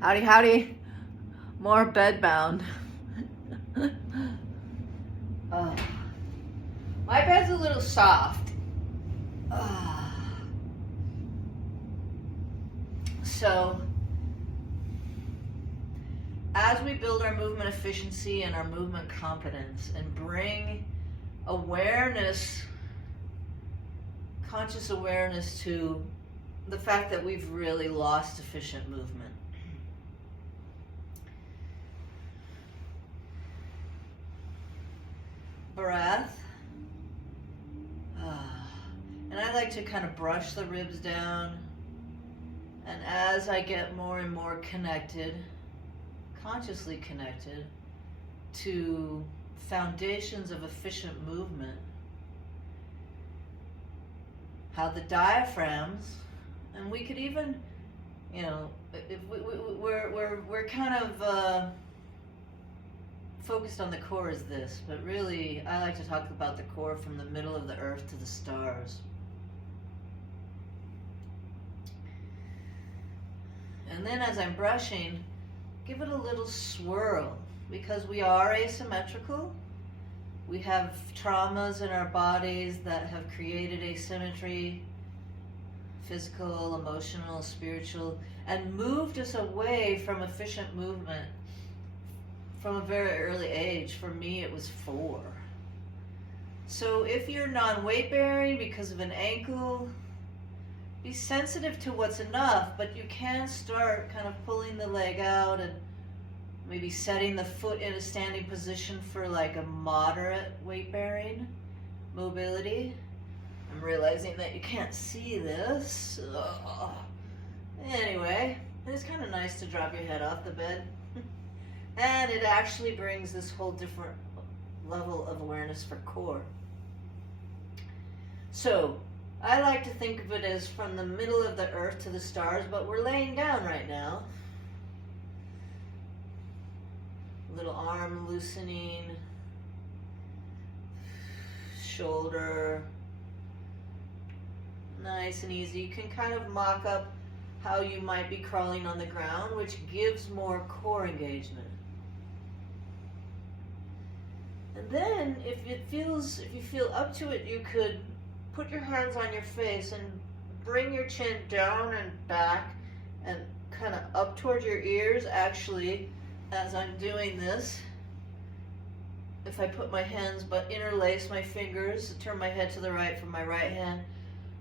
Howdy, howdy. More Bedbound. uh, my bed's a little soft. So, as we build our movement efficiency and our movement competence and bring awareness, conscious awareness to the fact that we've really lost efficient movement. Breath. And I like to kind of brush the ribs down. And as I get more and more connected, consciously connected to foundations of efficient movement, how the diaphragms, and we could even, if we're kind of focused on the core as this, but really I like to talk about the core from the middle of the earth to the stars. And then as I'm brushing, give it a little swirl, because we are asymmetrical. We have traumas in our bodies that have created asymmetry, physical, emotional, spiritual, and moved us away from efficient movement from a very early age. For me, it was 4. So if you're non-weight bearing because of an ankle, be sensitive to what's enough, but you can start kind of pulling the leg out and maybe setting the foot in a standing position for like a moderate weight bearing mobility. I'm realizing that you can't see this. Anyway, it's kind of nice to drop your head off the bed. And it actually brings this whole different level of awareness for core. So I like to think of it as from the middle of the earth to the stars, but we're laying down right now. Little arm loosening, shoulder, nice and easy. You can kind of mock up how you might be crawling on the ground, which gives more core engagement. And then if you feel up to it, you could put your hands on your face and bring your chin down and back and kind of up towards your ears. Actually, as I'm doing this, if I put my hands but interlace my fingers, turn my head to the right from my right hand,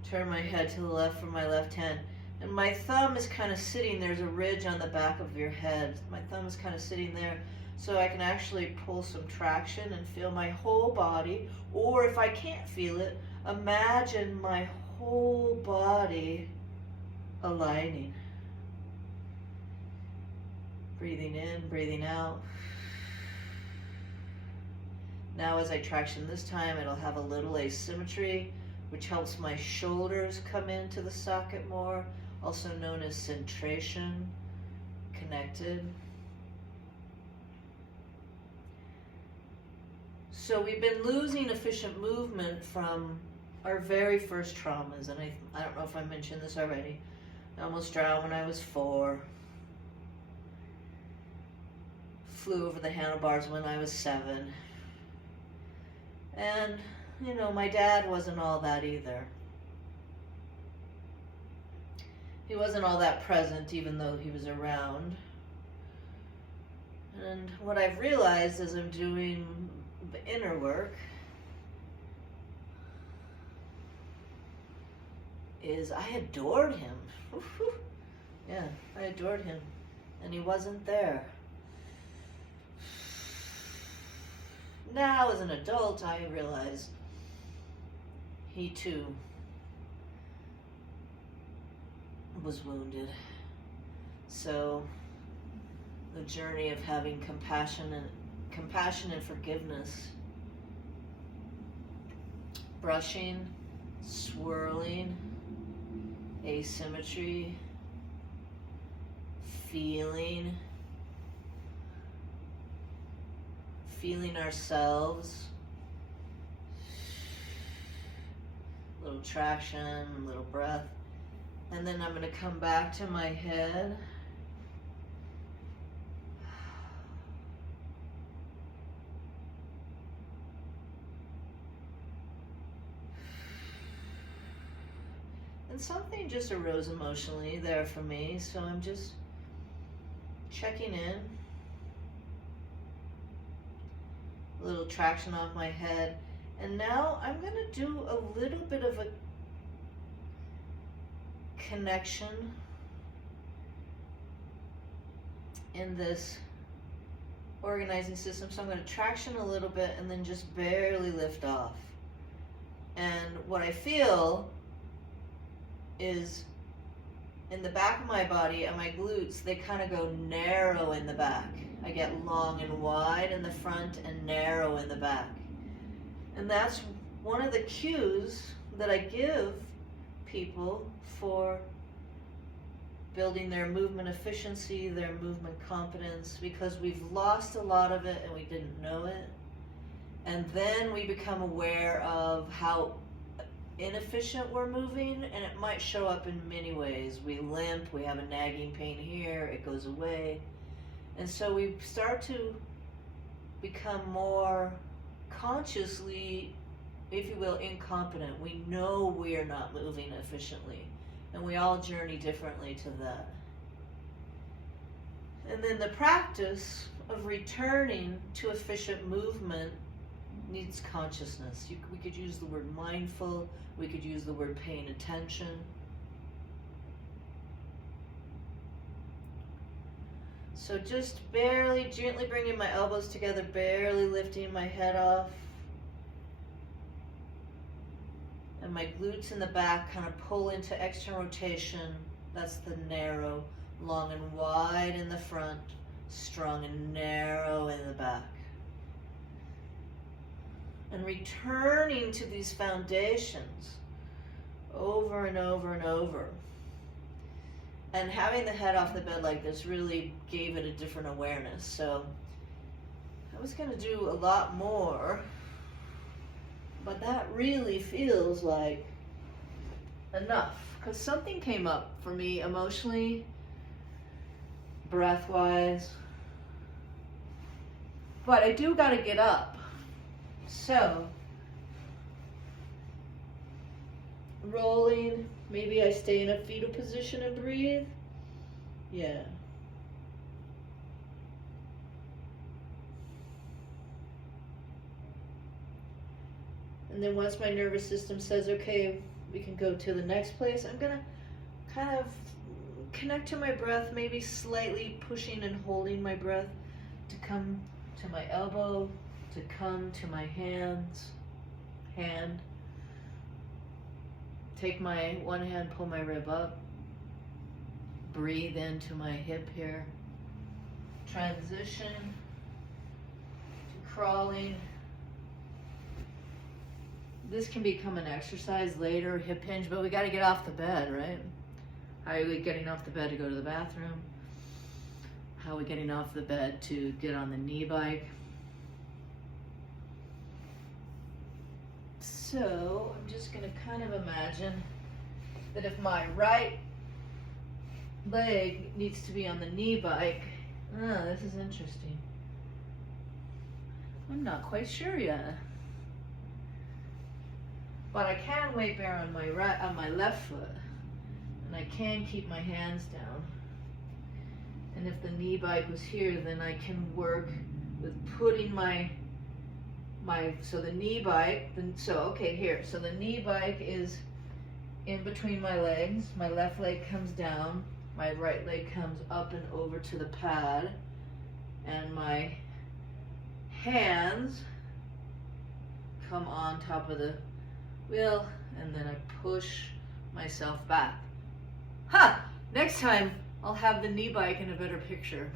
turn my head to the left from my left hand, and my thumb is kind of sitting, there's a ridge on the back of your head. My thumb is kind of sitting there, so I can actually pull some traction and feel my whole body. Or if I can't feel it, imagine my whole body aligning. Breathing in, breathing out. Now as I traction this time, it'll have a little asymmetry, which helps my shoulders come into the socket more, also known as centration, connected. So we've been losing efficient movement from our very first traumas, and I don't know if I mentioned this already. I almost drowned when I was 4. Flew over the handlebars when I was 7. And, my dad wasn't all that either. He wasn't all that present, even though he was around. And what I've realized as I'm doing the inner work is I adored him. Yeah, I adored him. And he wasn't there. Now, as an adult, I realize he too was wounded. So the journey of having compassion and forgiveness, brushing, swirling, asymmetry, feeling ourselves, little traction, little breath, and then I'm going to come back to my head And something just arose emotionally there for me, so I'm just checking in. A little traction off my head. And now I'm going to do a little bit of a connection in this organizing system. So I'm going to traction a little bit and then just barely lift off. And what I feel is in the back of my body and my glutes, they kind of go narrow in the back. I get long and wide in the front and narrow in the back. And that's one of the cues that I give people for building their movement efficiency, their movement confidence, because we've lost a lot of it and we didn't know it. And then we become aware of how inefficient we're moving, and it might show up in many ways. We limp, we have a nagging pain here, it goes away. And so we start to become more consciously, if you will, incompetent. We know we are not moving efficiently, and we all journey differently to that. And then the practice of returning to efficient movement needs consciousness. We could use the word mindful, we could use the word paying attention. So just barely, gently bringing my elbows together, barely lifting my head off. And my glutes in the back kind of pull into external rotation. That's the narrow, long and wide in the front, strong and narrow in the back. And returning to these foundations over and over and over. And having the head off the bed like this really gave it a different awareness. So I was going to do a lot more, but that really feels like enough, because something came up for me emotionally, breath-wise, but I do got to get up. So rolling, maybe I stay in a fetal position and breathe. Yeah. And then once my nervous system says, okay, we can go to the next place, I'm gonna kind of connect to my breath, maybe slightly pushing and holding my breath to come to my elbow, to come to my hand. Take my one hand, pull my rib up, breathe into my hip here, transition to crawling. This can become an exercise later, hip hinge, but we got to get off the bed, right? How are we getting off the bed to go to the bathroom? How are we getting off the bed to get on the knee bike? So I'm just going to kind of imagine that if my right leg needs to be on the knee bike, this is interesting. I'm not quite sure yet. But I can weight bear on my left foot, and I can keep my hands down. And if the knee bike was here, then I can work with putting so the knee bike, so the knee bike is in between my legs. My left leg comes down, my right leg comes up and over to the pad, and my hands come on top of the wheel, and then I push myself back. Next time I'll have the knee bike in a better picture.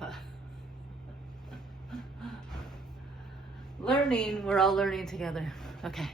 Learning, we're all learning together. Okay.